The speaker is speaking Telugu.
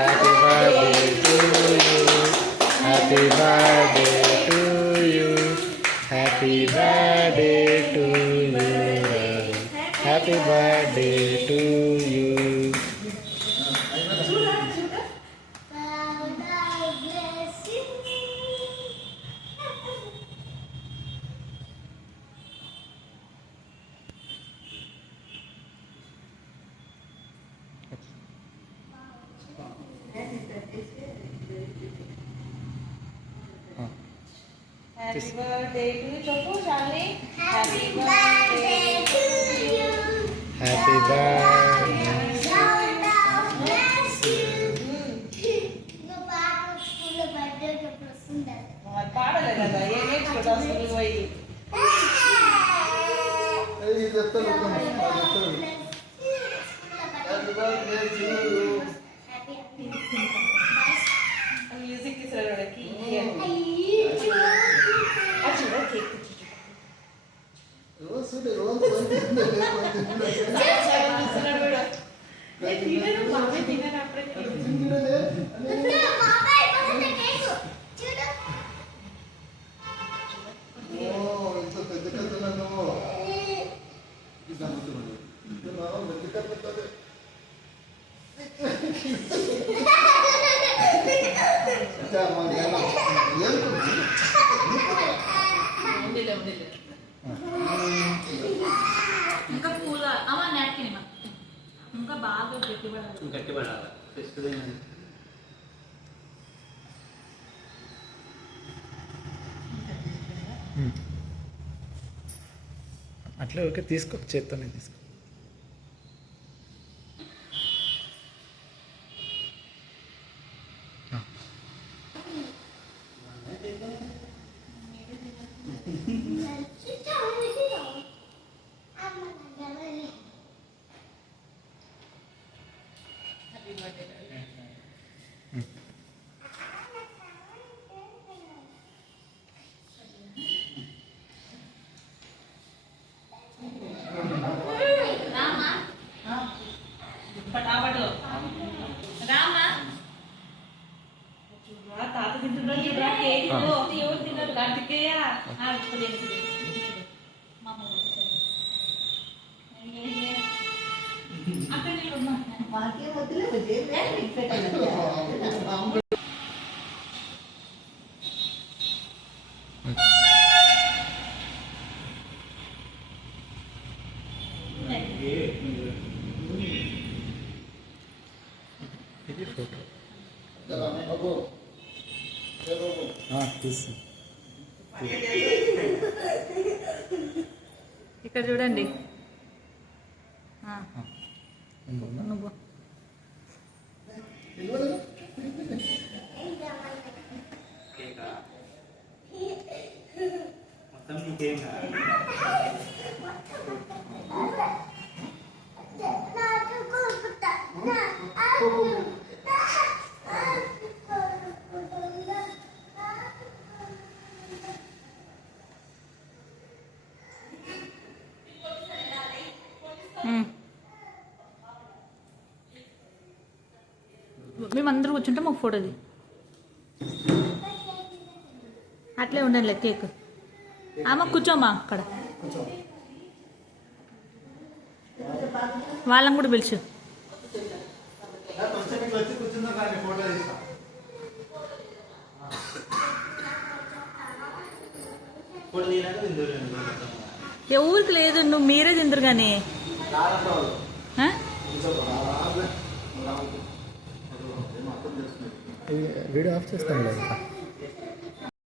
Happy birthday to you, happy birthday to you, happy birthday to you, happy birthday to you. Happy birthday to you, Choco, Charlie. Happy birthday to you. Happy birthday. పాడలే కదా ఏం నేర్చుకుంటా స్కూల్కి పోయి మ్యూజిక్ ఇస్తాడు ఇంకా పూల అమ్మ నాప్కిన్ ఇంకా బాగా గట్టిపడాలి అట్లా ఓకే తీసుకో, చేత్తోనే తీసుకో. తాత తింటున్నాడు ఎవరు తిన్నారు కార్తికేయ ఇది ఫోటో తీసు. ఇక్కడ చూడండి నువ్వు మేమందరూ కూర్చుంటాం ఒక ఫోటోది అట్లే ఉండండి కేక్ అమ్మ కూర్చోమ్మా అక్కడ వాళ్ళని కూడా పిలుచు ఎవరికి లేదు నువ్వు మీరే తిందరు కానీ వీడియో ఆఫ్ చేస్తాను లేదా?